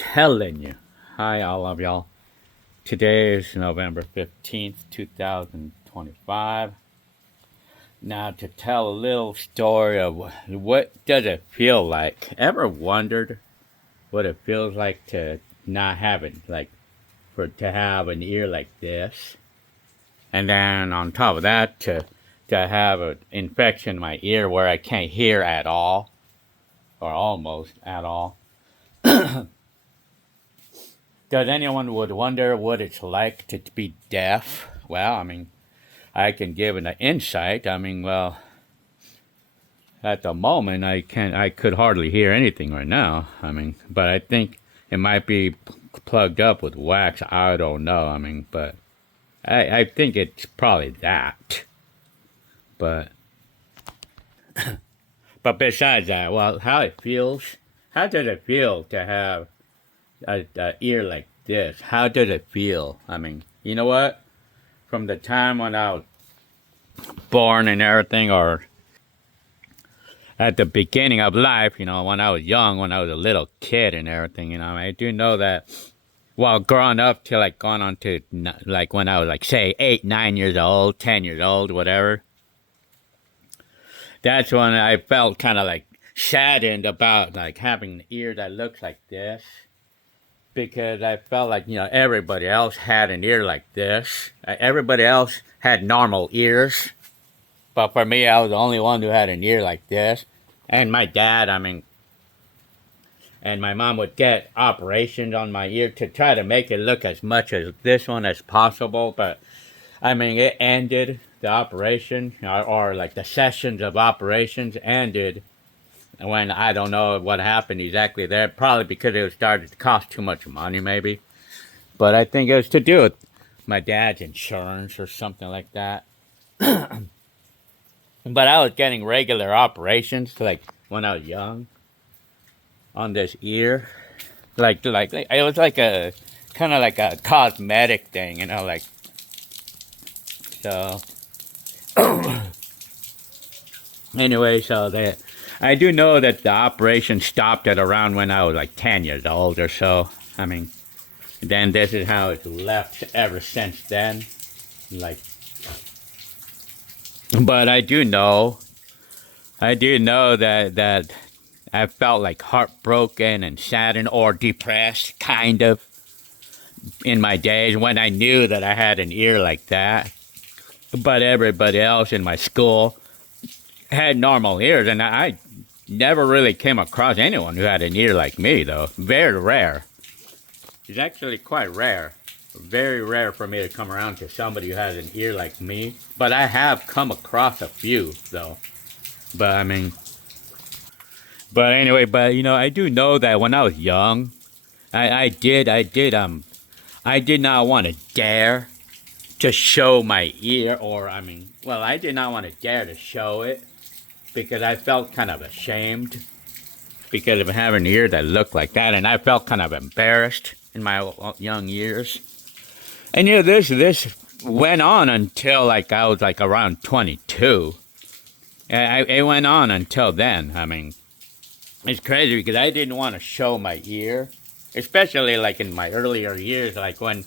telling you. Hi, all of y'all. Today is November 15th, 2025. Now, to tell a little story of what does it feel like. Ever wondered what it feels like to not have it, like to have an ear like this? And then on top of that, to have an infection in my ear where I can't hear at all, or almost at all. Does anyone would wonder what it's like to be deaf? Well, I can give an insight. At the moment, I could hardly hear anything right now. But I think it might be plugged up with wax. I don't know. But I think it's probably that. But but besides that, well, how does it feel to have a ear like this? How does it feel? You know what? From the time when I was born and everything, or at the beginning of life, when I was young, when I was a little kid and everything, I do know that while growing up till gone on to when I was say 8, 9 years old, 10 years old, whatever, that's when I felt kind of saddened about having an ear that looks like this. Because I felt like, everybody else had an ear like this. Everybody else had normal ears. But for me, I was the only one who had an ear like this. And my dad, and my mom would get operations on my ear to try to make it look as much as this one as possible. But, it ended, the operation, or the sessions of operations ended when I don't know what happened exactly there. Probably because it was started to cost too much money, maybe. But I think it was to do with my dad's insurance or something like that. But I was getting regular operations, when I was young, on this ear. It was a kind of like a cosmetic thing, so. Anyway, I do know that the operation stopped at around when I was 10 years old or so. Then this is how it's left ever since then. But I do know that I felt heartbroken and saddened or depressed, kind of, in my days when I knew that I had an ear like that. But everybody else in my school had normal ears, and I never really came across anyone who had an ear like me, though. Very rare. It's actually quite rare. Very rare for me to come around to somebody who has an ear like me. But I have come across a few, though. But anyway, I do know that when I was young, I did not want to dare to show my ear, or I did not want to dare to show it because I felt kind of ashamed because of having an ear that looked like that, and I felt kind of embarrassed in my young years. And this went on until I was around 22. It went on until then. It's crazy because I didn't want to show my ear, especially in my earlier years, when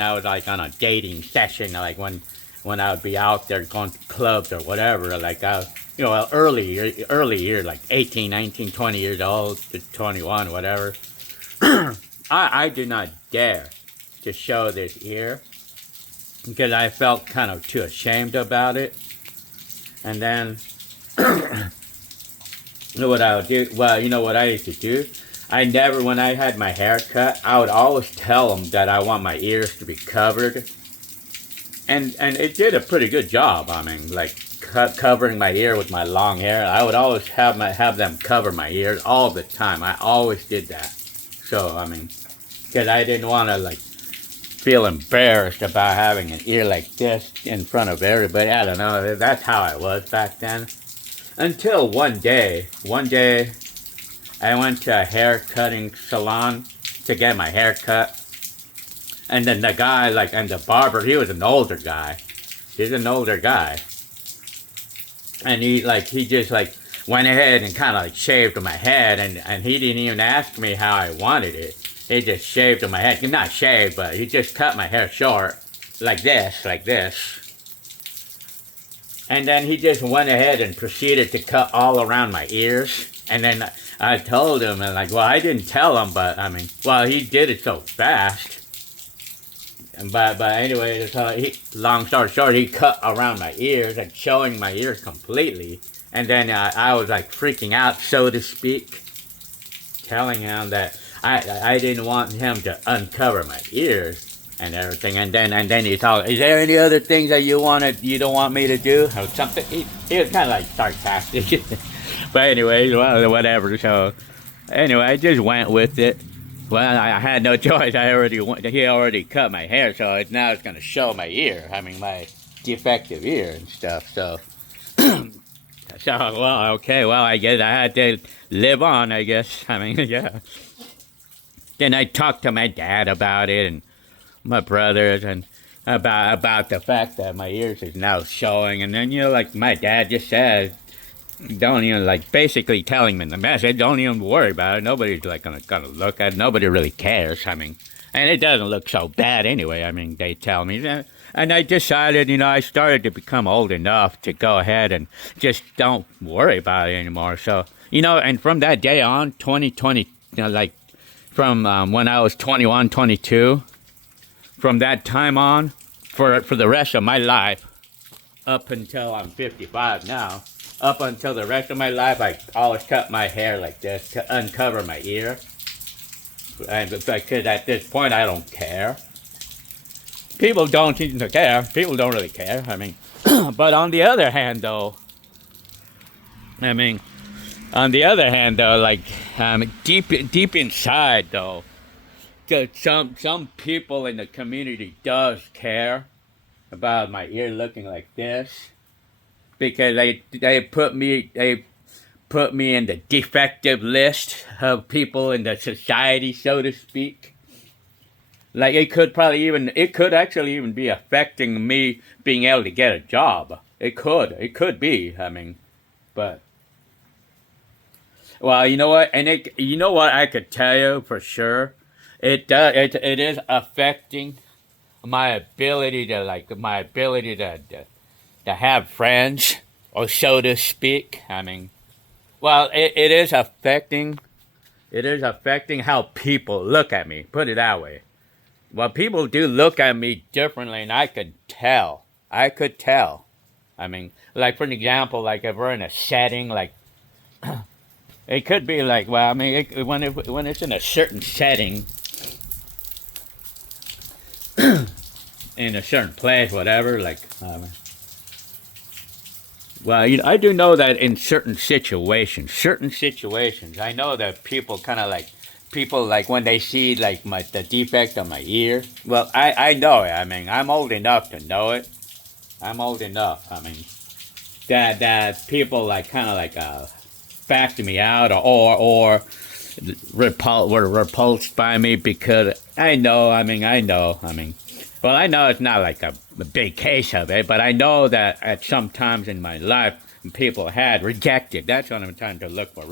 I was on a dating session, when I would be out there going to clubs or whatever, early years, 18, 19, 20 years old to 21, whatever. I did not dare to show this ear because I felt kind of too ashamed about it. And then, what I would do, what I used to do? When I had my hair cut, I would always tell them that I want my ears to be covered. And it did a pretty good job. Covering my ear with my long hair. I would always have them cover my ears all the time. I always did that. So, because I didn't want to, feel embarrassed about having an ear like this in front of everybody. I don't know. That's how I was back then. Until one day, I went to a hair cutting salon to get my hair cut. And then the guy, and the barber, he was an older guy. He's an older guy. And he just, went ahead and kind of, shaved my head. And he didn't even ask me how I wanted it. he just shaved my head. Not shaved, but he just cut my hair short, like this, like this. And then he just went ahead and proceeded to cut all around my ears. And then I told him, and like, well, I didn't tell him, but I mean, well, he did it so fast. And but anyway, so long story short, he cut around my ears, like showing my ears completely. And then I was like freaking out, so to speak, telling him that I didn't want him to uncover my ears and everything. And then he told, is there any other things that you don't want me to do or something? He was kind of like sarcastic. But anyway, well, whatever. So anyway, I just went with it. Well, I had no choice. He already cut my hair, so now it's gonna show my ear. I mean, my defective ear and stuff. So, well, okay. Well, I guess I had to live on. I guess. I mean, yeah. Then I talked to my dad about it and my brothers and about the fact that my ears is now showing. And then like my dad just said, don't even like basically telling me in the message, don't even worry about it. Nobody's like gonna look at it. Nobody really cares. I mean, and it doesn't look so bad anyway. I mean, they tell me that. And I decided, I started to become old enough to go ahead and just don't worry about it anymore. So, and from that day on, 2020, like from when I was 21, 22, from that time on, for the rest of my life, up until I'm 55 now, up until the rest of my life, I always cut my hair like this to uncover my ear. And because at this point, I don't care. People don't seem to care. People don't really care. I mean, but on the other hand, though, like deep inside, though, some people in the community does care about my ear looking like this, because they put me in the defective list of people in the society, so to speak. Like it could actually even be affecting me being able to get a job. It could be. I mean, but well, you know what? And you know what I could tell you for sure. It is affecting my ability to have friends, or so to speak. I mean, well, it is affecting how people look at me. Put it that way. Well, people do look at me differently, and I could tell. I mean, like for an example, like if we're in a setting, like it could be like, well, I mean, when it's in a certain setting, in a certain place, whatever, like. Well, I do know that in certain situations, I know that people when they see like the defect on my ear. Well, I know it. I mean, I'm old enough to know it. I'm old enough. I mean, that people like backed me out or were repulsed by me, because I know. Well, I know it's not like a big case of it, but I know that at some times in my life, people had rejected. That's what I'm trying to look for.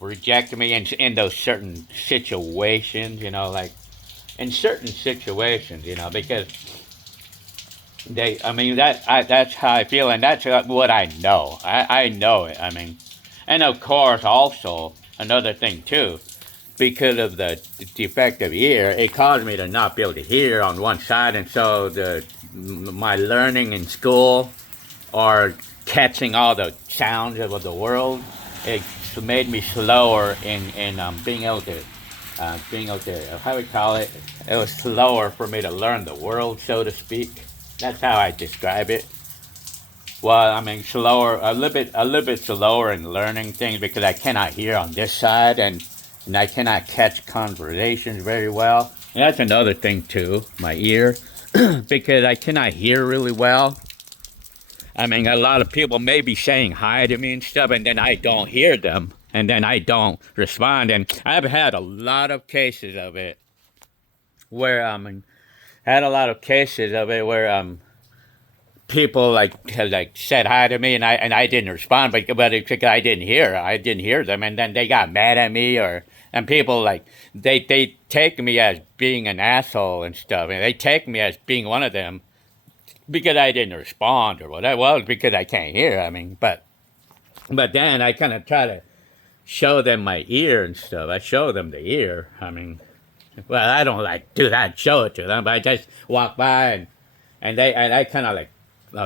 Reject me in those certain situations, like in certain situations, because that's how I feel, and that's what I know. I know it. I mean, and of course, also another thing too, because of the defective ear, it caused me to not be able to hear on one side, and so my learning in school or catching all the sounds of the world, it made me slower in being able to how do we call it? It was slower for me to learn the world, so to speak. That's how I describe it. Well, I mean, a little bit slower in learning things, because I cannot hear on this side, and I cannot catch conversations very well. And that's another thing too, my ear, because I cannot hear really well. I mean, a lot of people may be saying hi to me and stuff, and then I don't hear them, and then I don't respond. And I've had a lot of cases of it where people like said hi to me, and I didn't respond, but it's because I didn't hear them, and then they got mad at me, or And people like they take me as being an asshole and stuff, and they take me as being one of them because I didn't respond or whatever. Well, it's because I can't hear. I mean, but then I kind of try to show them my ear and stuff. I show them the ear. I mean, well, I don't like do that, show it to them, but I just walk by and I kind of like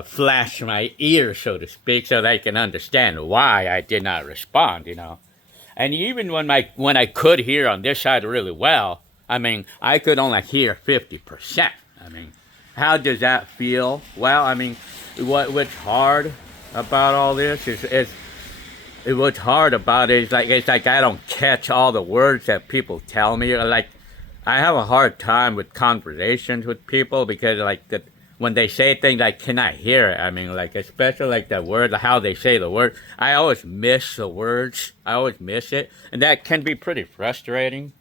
flash my ear, so to speak, so they can understand why I did not respond. And even when I could hear on this side really well, I mean, I could only hear 50%. I mean, how does that feel? Well, I mean, what's hard about all this is what's hard about it is it's like I don't catch all the words that people tell me. Like, I have a hard time with conversations with people because when they say things, I cannot hear it. I mean, like, especially like the word, how they say the word. I always miss the words. I always miss it. And that can be pretty frustrating.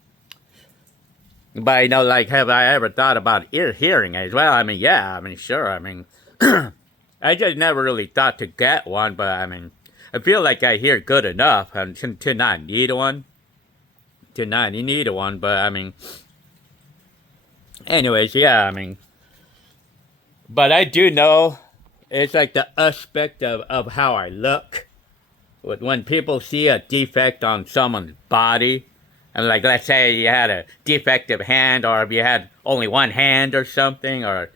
But, like, have I ever thought about hearing as well? I mean, yeah, I mean, sure. I mean, I just never really thought to get one, but I mean, I feel like I hear good enough to not need one. To not need one, but I mean, anyways, yeah, I mean, but I do know it's like the aspect of how I look. When people see a defect on someone's body, and like, let's say you had a defective hand, or if you had only one hand or something, or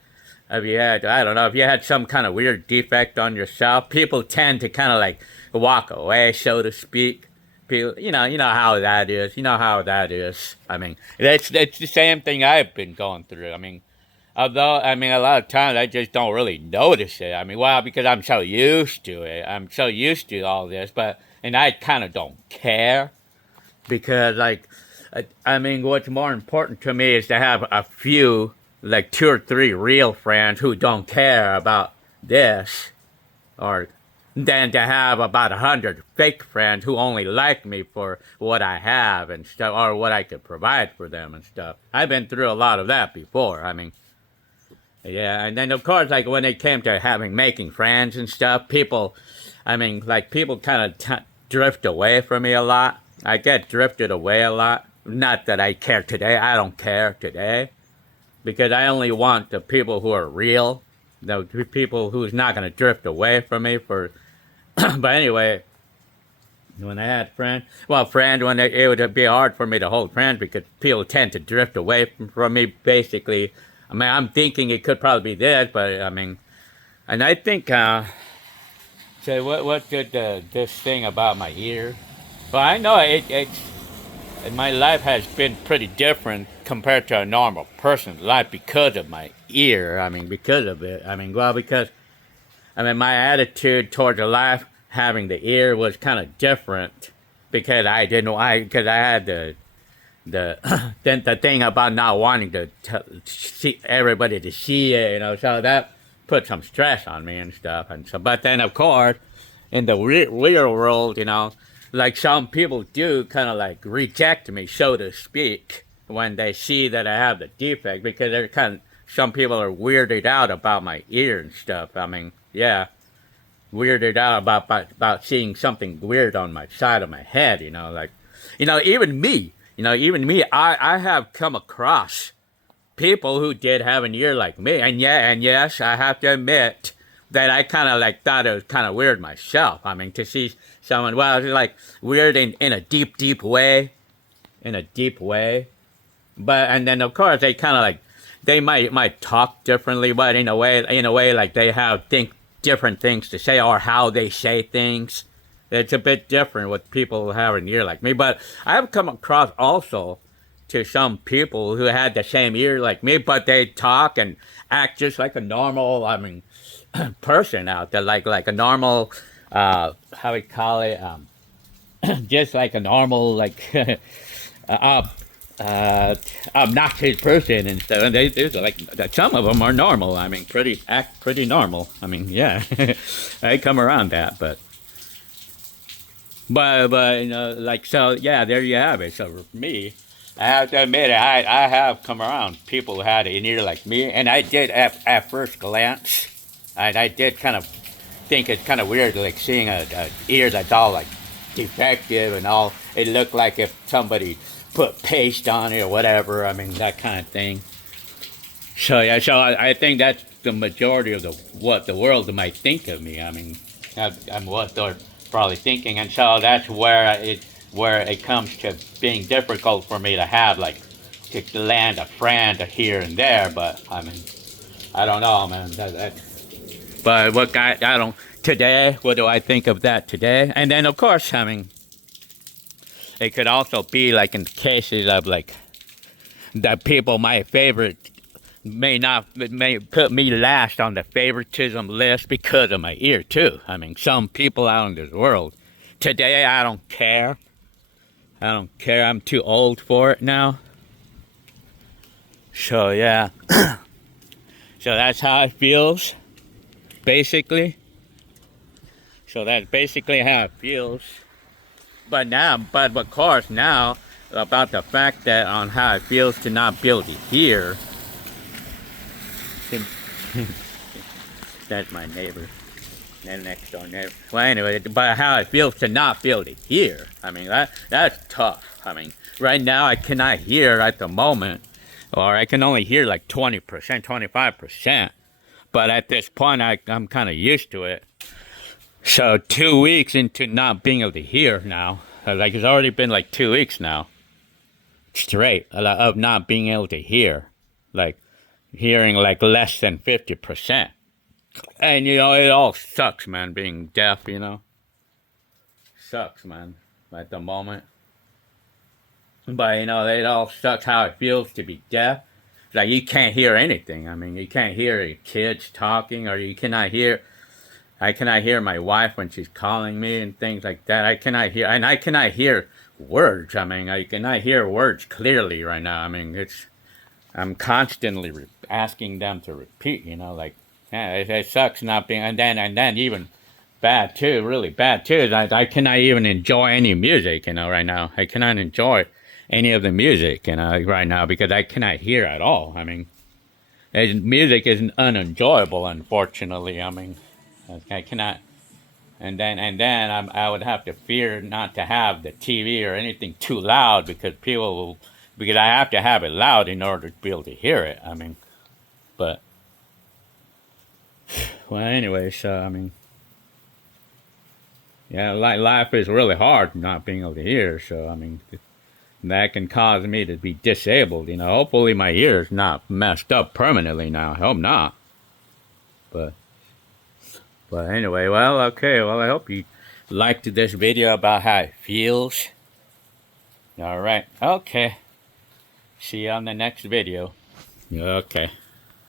if you had, I don't know, if you had some kind of weird defect on yourself, people tend to kind of like walk away, so to speak. People, you know how that is. You know how that is. I mean, it's the same thing I've been going through. I mean, although, I mean, a lot of times I just don't really notice it. I mean, well, because I'm so used to it. I'm so used to all this, and I kind of don't care. Because, like, I mean, what's more important to me is to have a few, like 2 or 3 real friends who don't care about this, or than to have about 100 fake friends who only like me for what I have and stuff, or what I could provide for them and stuff. I've been through a lot of that before. I mean, yeah, and then of course, like when it came to making friends and stuff, people kind of drift away from me a lot. I get drifted away a lot. Not that I care today. I don't care today. Because I only want the people who are real. The people who's not going to drift away from me for... But anyway, when I had friends... Well, when it would be hard for me to hold friends because people tend to drift away from me, basically. I mean, I'm thinking it could probably be this, but I mean... And I think... So what did this thing about my ear... Well, I know my life has been pretty different compared to a normal person's life because of my ear. I mean, because of it. I mean, well, because, I mean, my attitude towards the life having the ear was kind of different because I had the thing about not wanting to see everybody to see it, so that put some stress on me and stuff. And so, but then, of course, in the real world, like some people do kind of like reject me, so to speak, when they see that I have the defect, because some people are weirded out about my ear and stuff. I mean, yeah, weirded out about seeing something weird on my side of my head, like, even me, I have come across people who did have an ear like me, and yes, I have to admit that I kind of like thought it was kind of weird myself. I mean, to see someone, well, it's like weird in a deep way, But, and then of course they kind of like, they might talk differently, but in a way like they have different things to say, or how they say things. It's a bit different with people who have an ear like me. But I have come across also to some people who had the same ear like me, but they talk and act just like a normal, person out there, like a normal, how we call it, just like a normal, like, obnoxious person and stuff. And there's like, some of them are normal. I mean, act pretty normal. I mean, yeah, I come around that, but like, so yeah, there you have it. So for me, I have to admit, I have come around people who had an ear like me, and I did at first glance. I did kind of think it's kind of weird, like seeing a ear that's all like defective and all. It looked like if somebody put paste on it or whatever. I mean, that kind of thing. So yeah, so I think that's the majority of what the world might think of me. I mean, I'm what they're probably thinking, and so that's where it comes to being difficult for me to have like to land a friend here and there. But I mean, I don't know, man. But what I don't today. What do I think of that today? And then of course, I mean, it could also be like in cases of like that people my favorite may put me last on the favoritism list because of my ear too. I mean, some people out in this world today, I don't care. I don't care. I'm too old for it now. So yeah. So that's how it feels, basically. So that's basically how it feels. But of course now, about the fact that on how it feels to not be able to hear. That's my neighbor, and next door neighbor. Well, anyway, but how it feels to not be able to hear. I mean, that's tough. I mean, right now I cannot hear at the moment, or I can only hear like 20%, 25%. But at this point, I'm kind of used to it. So 2 weeks into not being able to hear now, like it's already been like 2 weeks now, straight of not being able to hear, like hearing like less than 50%. And you know, it all sucks, man, being deaf, you know. Sucks, man, at the moment. But you know, it all sucks how it feels to be deaf. Like you can't hear anything. I mean, you can't hear your kids talking, or you cannot hear. I cannot hear my wife when she's calling me and things like that. I cannot hear, and I cannot hear words. I mean, I cannot hear words clearly right now. I mean, I'm constantly asking them to repeat. You know, like yeah, it sucks not being. And then even bad too, really bad too. Is I cannot even enjoy any music. You know, right now I cannot enjoy any of the music. You know, right now because I cannot hear at all. I mean, music is unenjoyable, unfortunately. I mean. I cannot, and then I would have to fear not to have the TV or anything too loud because because I have to have it loud in order to be able to hear it. I mean, but well, anyway, so I mean, yeah, life is really hard not being able to hear. So I mean, that can cause me to be disabled. You know, hopefully my ear's not messed up permanently now. I hope not, but. But anyway, well, okay, well, I hope you liked this video about how it feels. Alright, okay. See you on the next video. Okay.